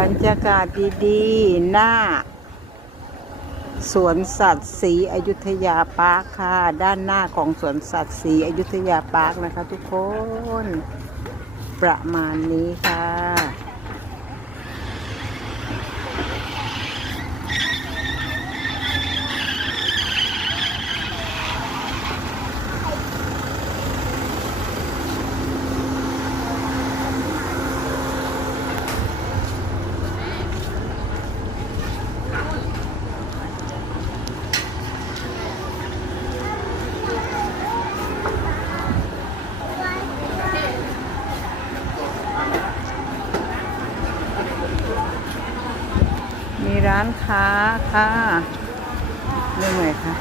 บรรยากาศดีๆ หน้า สวนสัตว์ศรีอยุธยาปาร์คค่ะ ด้านหน้าของสวนสัตว์ศรีอยุธยาปาร์คนะคะทุกคน ประมาณนี้ค่ะ มี ร้านค้าค่ะเรื่องไหนคะ